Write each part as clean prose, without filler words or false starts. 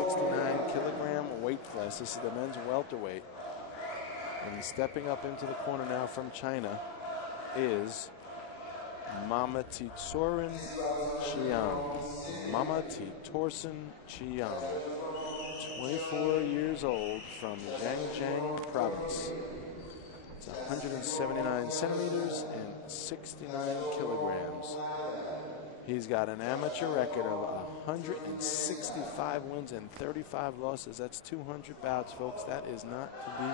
69-kilogram weight class. This is the men's welterweight. And stepping up into the corner now from China is Maimaititue QIONG. Maimaititue QIONG. 24 years old from Zhejiang province. It's 179 centimeters and 69 kilograms. He's got an amateur record of 165 wins and 35 losses. That's 200 bouts, folks. That is not to be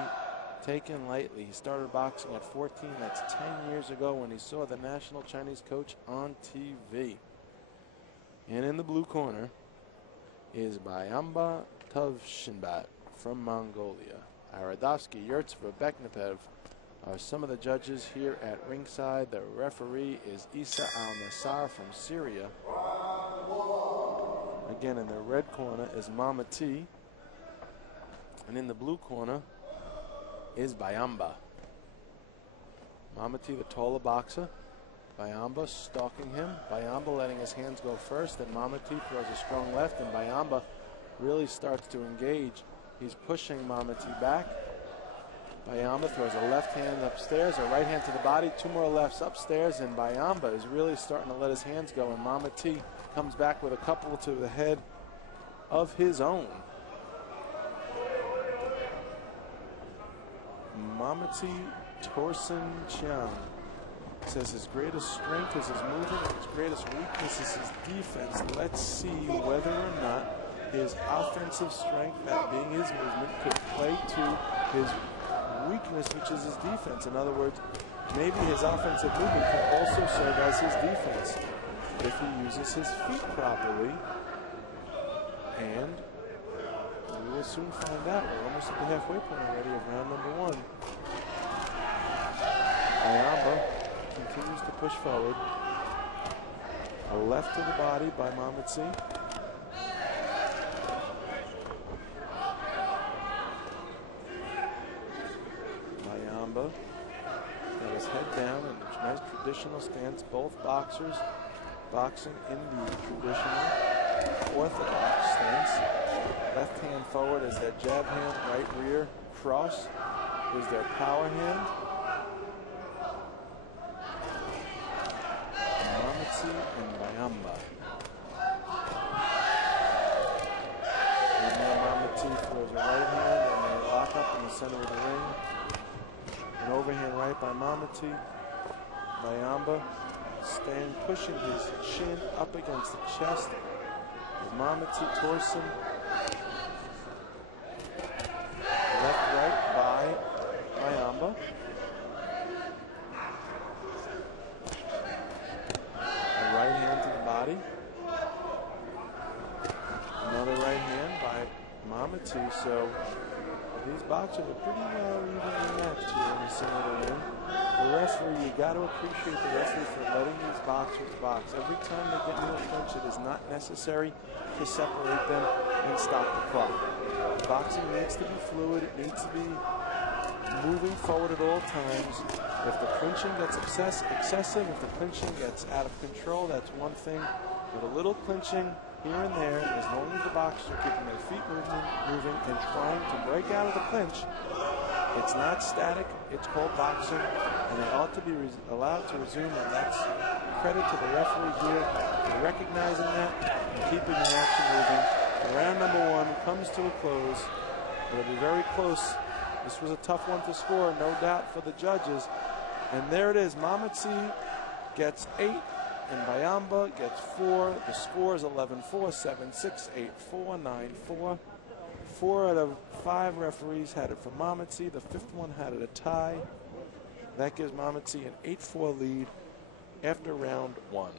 taken lightly. He started boxing at 14. That's 10 years ago when he saw the national Chinese coach on TV. And in the blue corner is BYAMBA Tuvshinbat from Mongolia. Aradovsky, Yurtsev, Beknepev are some of the judges here at ringside. The referee is Isa Al-Nassar from Syria. Again, in the red corner is Maimaititue. And in the blue corner is BYAMBA. Maimaititue, the taller boxer. BYAMBA stalking him. BYAMBA letting his hands go first. Then Maimaititue throws a strong left, and BYAMBA really starts to engage. He's pushing Maimaititue back. BYAMBA throws a left hand upstairs, a right hand to the body, two more lefts upstairs, and BYAMBA is really starting to let his hands go, and Maimaititue comes back with a couple to the head of his own. Maimaititue QIONG says his greatest strength is his movement, his greatest weakness is his defense. Let's see whether or not his offensive strength, that being his movement, could play to his weakness, which is his defense. In other words, maybe his offensive movement can also serve as his defense if he uses his feet properly. And we will soon find out. We're almost at the halfway point already of round number one. BYAMBA continues to push forward. A left to the body by Maimaititue. BYAMBA got his head down in a nice traditional stance. Both boxers boxing in the traditional orthodox stance. Left hand forward is their jab hand, right rear cross is their power hand. Maimaititue and BYAMBA. And now Maimaititue throws a right hand and they lock up in the center of the ring. An overhand right by Maimaititue. BYAMBA staying, pushing his chin up against the chest. With Maimaititue torsion. Left right by BYAMBA. A right hand to the body. Another right hand by Maimaititue. So these boxers are pretty well evenly matched here in the center of the ring. The referee, you got to appreciate the referee for letting these boxers box. Every time they get into a clinch, it is not necessary to separate them and stop the clock. Boxing needs to be fluid. It needs to be moving forward at all times. If the clinching gets excessive, if the clinching gets out of control, that's one thing. But a little clinching here and there, as long as the boxers are keeping their feet moving and trying to break out of the clinch, it's not static, it's called boxing, and they ought to be allowed to resume, and that's credit to the referee here for recognizing that and keeping the action moving. Round number one comes to a close. It'll be very close. This was a tough one to score, no doubt, for the judges. And there it is. Maimaititue gets 8, and BYAMBA gets 4. The score is 11-4, 7-6, 8-4, 9-4. 4 out of 5 referees had it for Maimaititue. The 5th one had it a tie. That gives Maimaititue an 8-4 lead after round one.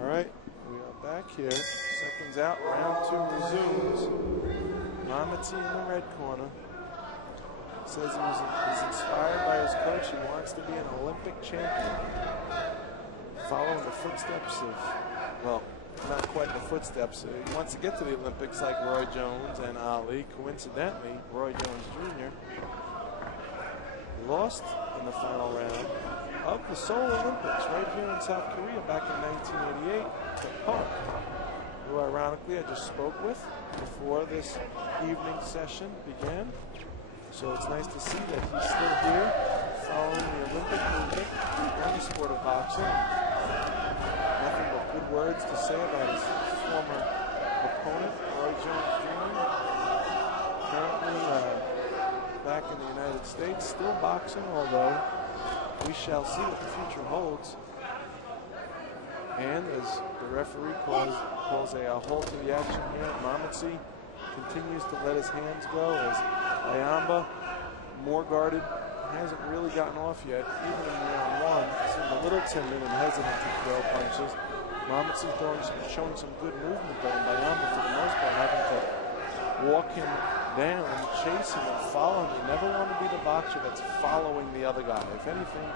All right, we are back here. Second stands out. Round 2 resumes. Maimaititue in the red corner. Says he's inspired by his coach. He wants to be an Olympic champion. Following the footsteps of, well, not quite the footsteps. He wants to get to the Olympics like Roy Jones and Ali. Coincidentally, Roy Jones Jr. lost in the final round of the Seoul Olympics right here in South Korea back in 1988 to Park, who ironically I just spoke with before this evening session began. So it's nice to see that he's still here following the Olympic movement and the sport of boxing. Nothing but good words to say about his former opponent, Roy Jones Jr. Currently back in the United States, still boxing, although we shall see what the future holds. And as the referee calls a halt to the action here, Maimaititue continues to let his hands go as BYAMBA, more guarded, hasn't really gotten off yet. Even in round 1, seemed a little timid and hesitant to throw punches. Maimaititue showing some good movement though, and BYAMBA for the most part having to walk him down, chase him, and follow him. You never want to be the boxer that's following the other guy. If anything,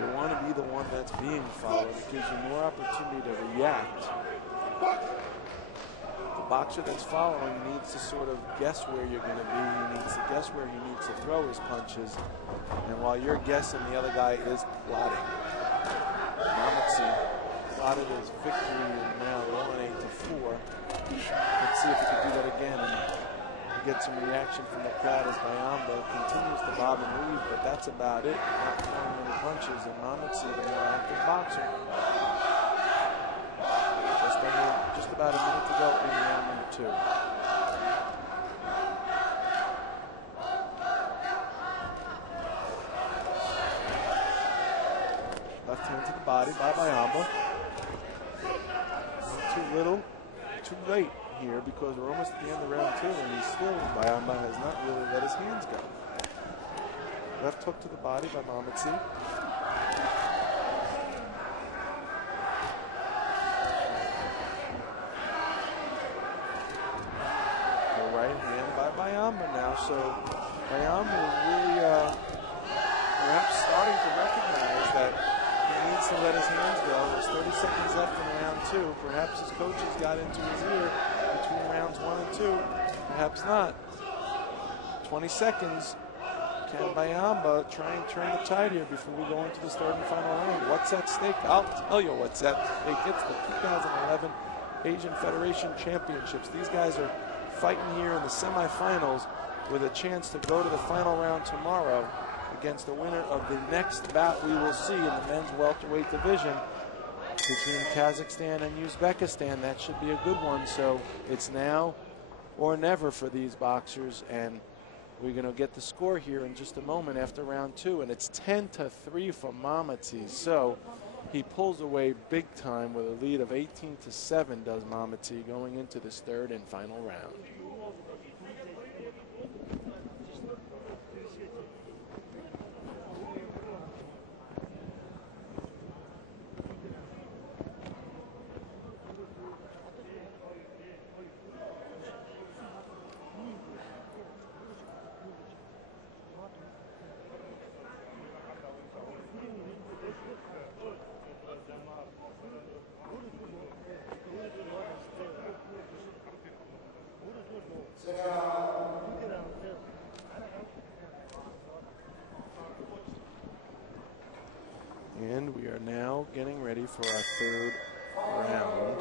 you want to be the one that's being followed. It gives you more opportunity to react. The boxer that's following needs to sort of guess where you're going to be. He needs to guess where he needs to throw his punches. And while you're guessing, the other guy is plotting. Maimaititue plotted his victory in round 1, 8-4. Let's see if he can do that again and get some reaction from the crowd as BYAMBA continues to bob and weave, but that's about it. Not throwing many punches, and Maimaititue, the more active boxer. Just about a minute to go in round number 2. Left hand to the body by BYAMBA. Too little, too late here because we're almost at the end of round 2 and he's still, BYAMBA has not really let his hands go. Left hook to the body by Maimaititue. BYAMBA now, so BYAMBA is really perhaps starting to recognize that he needs to let his hands go. There's 30 seconds left in round 2. Perhaps his coaches got into his ear between rounds 1 and 2. Perhaps not. 20 seconds. Can BYAMBA try and turn the tide here before we go into this 3rd and final round? What's at stake? I'll tell you what's at stake. It's the 2011 Asian Federation Championships. These guys are fighting here in the semifinals with a chance to go to the final round tomorrow against the winner of the next bout we will see in the men's welterweight division between Kazakhstan and Uzbekistan. That should be a good one. So it's now or never for these boxers, and we're going to get the score here in just a moment after round 2, and it's 10-3 for Maimaititue. So he pulls away big time with a lead of 18-7, does Maimaititue, going into this 3rd and final round. And we are now getting ready for our 3rd round.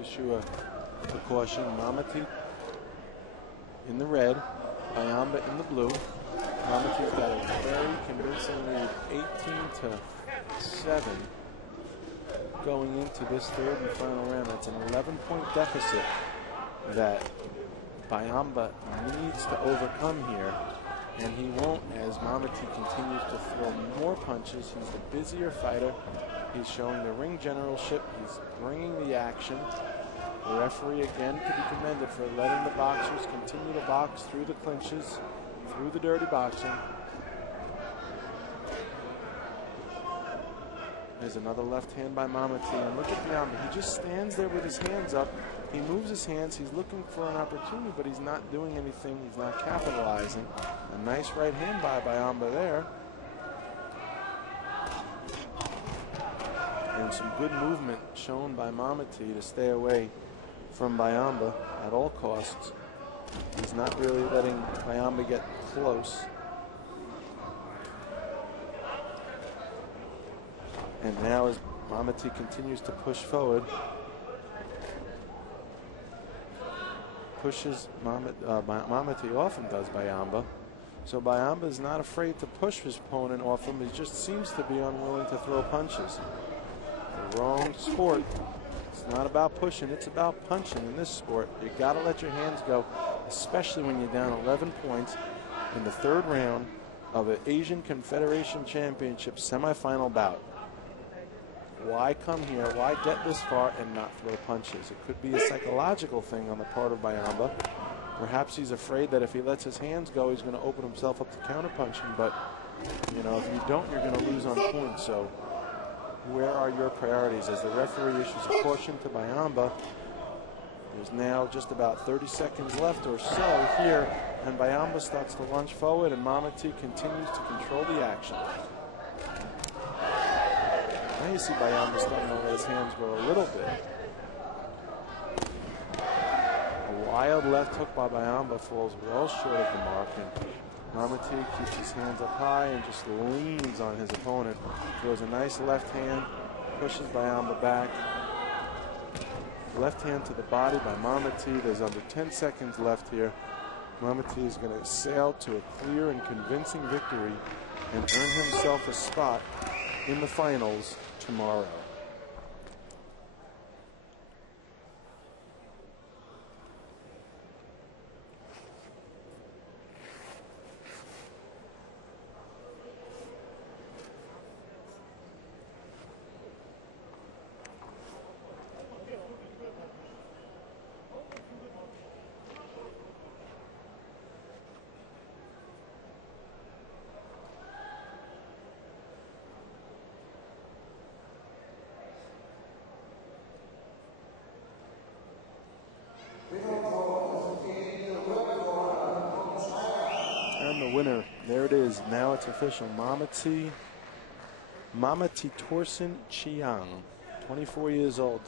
Issue a caution. Maimaititue in the red, BYAMBA in the blue. Maimaititue's got a very convincing lead, 18-7, going into this 3rd and final round. That's an 11-point deficit that BYAMBA needs to overcome here, and he won't as Maimaititue continues to throw more punches. He's the busier fighter. He's showing the ring generalship. He's bringing the action. The referee again could be commended for letting the boxers continue to box through the clinches, through the dirty boxing. There's another left hand by Maimaititue, and look at BYAMBA. He just stands there with his hands up. He moves his hands. He's looking for an opportunity, but he's not doing anything. He's not capitalizing. A nice right hand by BYAMBA there. And some good movement shown by Maimaititue to stay away from BYAMBA at all costs. He's not really letting BYAMBA get close. And now as Maimaititue continues to push forward, pushes Maimaititue often does BYAMBA. So BYAMBA is not afraid to push his opponent off him. He just seems to be unwilling to throw punches. The wrong sport. It's not about pushing, it's about punching in this sport. You got to let your hands go, especially when you're down 11 points in the third round of an Asian Confederation Championship semifinal bout. Why come here? Why get this far and not throw punches? It could be a psychological thing on the part of BYAMBA. Perhaps he's afraid that if he lets his hands go, he's going to open himself up to counterpunching. But, you know, if you don't, you're going to lose on points. So where are your priorities? As the referee issues a caution to BYAMBA, there's now just about 30 seconds left or so here, and BYAMBA starts to lunge forward, and Maimaititue continues to control the action. Now you see BYAMBA starting to let his hands go a little bit. A wild left hook by BYAMBA falls well short of the mark, and Maimaititue keeps his hands up high and just leans on his opponent. Throws a nice left hand, pushes BYAMBA back. Left hand to the body by Maimaititue. There's under 10 seconds left here. Maimaititue is going to sail to a clear and convincing victory and earn himself a spot in the finals tomorrow. And the winner, there it is. Now it's official. Maimaititue QIONG, 24 years old,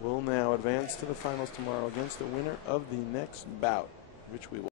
will now advance to the finals tomorrow against the winner of the next bout, which we will